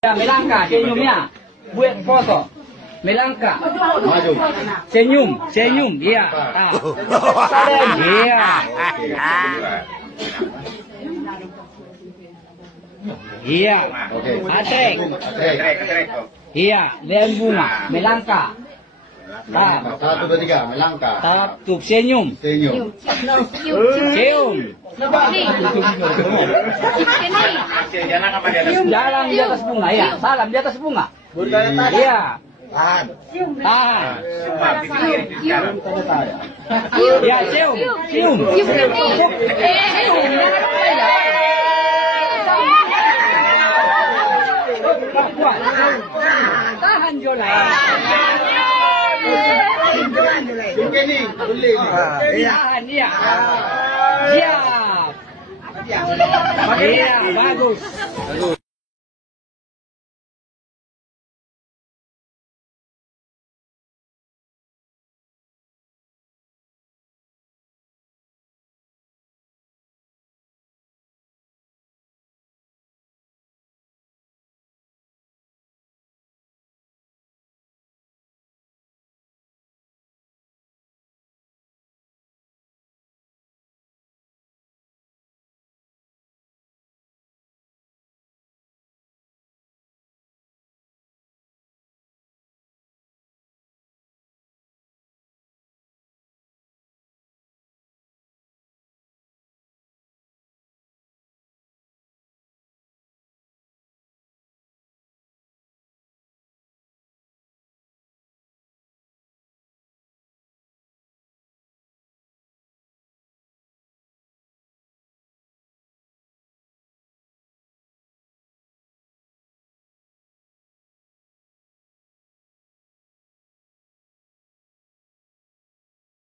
Ya, melangkah, senyumnya. Buat foto. Melangkah. Maju. Senyum, senyum. Iya. Ah. Iya. Iya. Oke. Atrek. Atrek. Iya, lihat bunga. Melangkah. Satu, dua, tiga. Melangkah. Satu, senyum. Senyum. Cium. Jalan di atas bunga, ya. Salam di atas bunga. Iya. Tahan. Tahan. Ya, cium. Cium. Tahan Jola. Ini, boleh. Tahan dia. Siap. Iya, bagus.